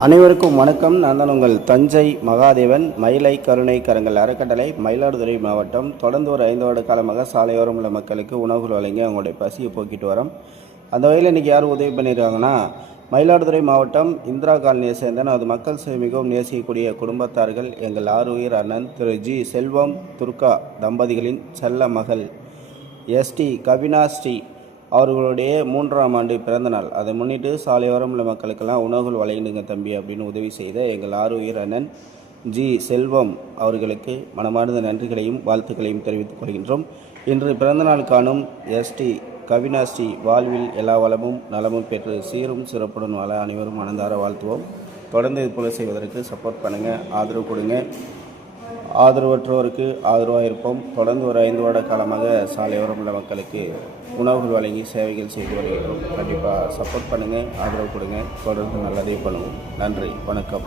அனைவருக்கும் வணக்கம். நான் தான் உங்கள் தஞ்சை மகாதேவன். மயிலை கருணை கரங்கள் அறக்கட்டளை, மயிலாடுதுறை மாவட்டம். தொடர்ந்து ஒரு 5 வருட காலமாக சாலையோரம் உள்ள மக்களுக்கு உணவுகள் வழங்கி அவங்களுடைய பசியை போக்கிட்டு வரோம். அந்த வகையில் இன்றைக்கி யார் உதவி பண்ணியிருக்காங்கன்னா, மயிலாடுதுறை மாவட்டம் இந்திரா காலனியை சேர்ந்த அது மக்கள் மிகவும் நேசிக்கக்கூடிய குடும்பத்தார்கள் எங்கள் ஆறுயிர் அண்ணன் திரு ஜி செல்வம் துர்கா தம்பதிகளின் செல்ல மகள் எஸ்டி கவினாஸ்ரீ அவர்களுடைய 3ஆம் ஆண்டு பிறந்தநாள். அதை முன்னிட்டு சாலையோரம் உள்ள மக்களுக்கெல்லாம் உணவுகள் வழங்கிடுங்க தம்பி அப்படின்னு உதவி செய்த எங்கள் ஆறுயிர் அண்ணன் ஜி செல்வம் அவர்களுக்கு மனமார்ந்த நன்றிகளையும் வாழ்த்துக்களையும் தெரிவித்துக் கொள்கின்றோம். இன்று பிறந்தநாள் காணும் எஸ்டி கவினாஸ்ரீ வாழ்வில் எல்லா வளமும் நலமும் பெற்று சீரும் சிறப்புடன் வாழ அனைவரும் மனதார வாழ்த்துவோம். தொடர்ந்து இது போல செய்வதற்கு சப்போர்ட் பண்ணுங்கள், ஆதரவு கொடுங்க. ஆதரவற்றோருக்கு ஆதரவாக இருப்போம். தொடர்ந்து ஒரு 5 வருட காலமாக சாலையோரம் உள்ள மக்களுக்கு உணவுகள் வழங்கி சேவைகள் செய்து வருகிறோம். கண்டிப்பாக சப்போர்ட் பண்ணுங்கள், ஆதரவு கொடுங்க. தொடர்ந்து நல்லதே பண்ணுவோம். நன்றி, வணக்கம்.